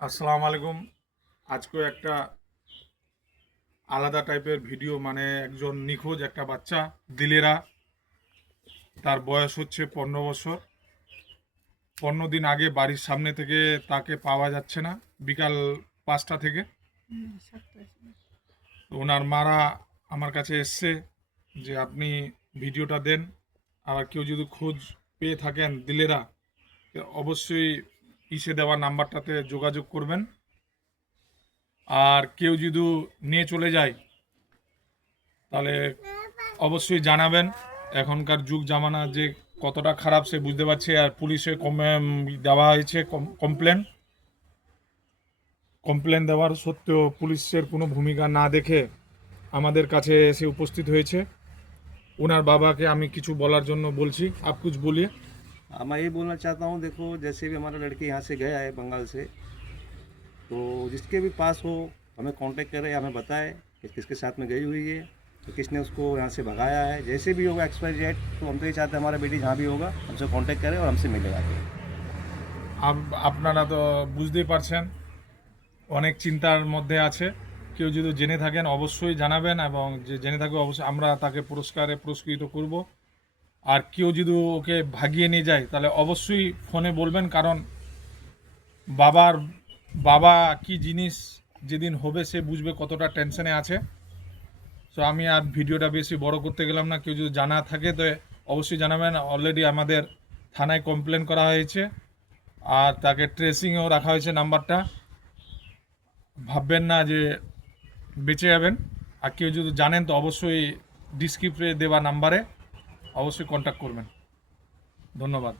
আসসালামু আলাইকুম। আজকেও একটা আলাদা টাইপের ভিডিও, মানে একজন নিখোঁজ একটা বাচ্চা দিলেরা, তার বয়স হচ্ছে 15 বছর। 15 দিন আগে বাড়ির সামনে থেকে তাকে পাওয়া যাচ্ছে না, বিকাল 5টা থেকে। তো ওনার মারা আমার কাছে এসছে যে আপনি ভিডিওটা দেন, আর কেউ যদি খোঁজ পেয়ে থাকেন দিলেরা, তো অবশ্যই ইসে দেওয়া নাম্বারটাতে যোগাযোগ করবেন। আর কেউ যদি নিয়ে চলে যায় তাহলে অবশ্যই জানাবেন। এখনকার যুগ জামানা যে কতটা খারাপ সে বুঝতে পারছে। আর পুলিশে দেওয়া হয়েছে কমপ্লেন। কমপ্লেন দেওয়ার সত্ত্বেও পুলিশের কোনো ভূমিকা না দেখে আমাদের কাছে এসে উপস্থিত হয়েছে। ওনার বাবাকে আমি কিছু বলার জন্য বলছি, আপ কুछ বলিए। मैं ये बोलना चाहता हूँ, देखो जैसे भी हमारा लड़की यहाँ से गया है बंगाल से, तो जिसके भी पास हो हमें कांटेक्ट करे, हमें बताए कि किसके साथ में गई हुई है, तो किसने उसको यहाँ से भगाया है। जैसे भी होगा XYZ, तो हम तो ये चाहते हैं हमारा बेटी जहाँ भी होगा हमसे कांटेक्ट करे और हमसे मिलेगा। আপনারা তো বুঝতেই পারছেন, অনেক চিন্তার মধ্যে আছে। কেউ যদি জেনে থাকেন অবশ্যই জানাবেন, এবং যে জেনে থাকবে অবশ্যই আমরা তাকে পুরস্কৃত করব। আর কেউ যদি ওকে ভাগিয়ে নিয়ে যায় তাহলে অবশ্যই ফোনে বলবেন, কারণ বাবার বাবা কি জিনিস যেদিন হবে সে বুঝবে কতটা টেনশনে আছে। তো আমি আর ভিডিওটা বেশি বড় করতে গেলাম না। কেউ যদি জানা থাকে তো অবশ্যই জানাবেন। অলরেডি আমাদের থানায় কমপ্লেন করা হয়েছে, আর তাকে ট্রেসিংয়েও রাখা হয়েছে নাম্বারটা। ভাববেন না যে বেঁচে যাবেন। আর কেউ যদি জানেন তো অবশ্যই ডিসক্রিপ্টে দেওয়া নাম্বারে অবশ্যই কন্ট্যাক্ট করবেন। ধন্যবাদ।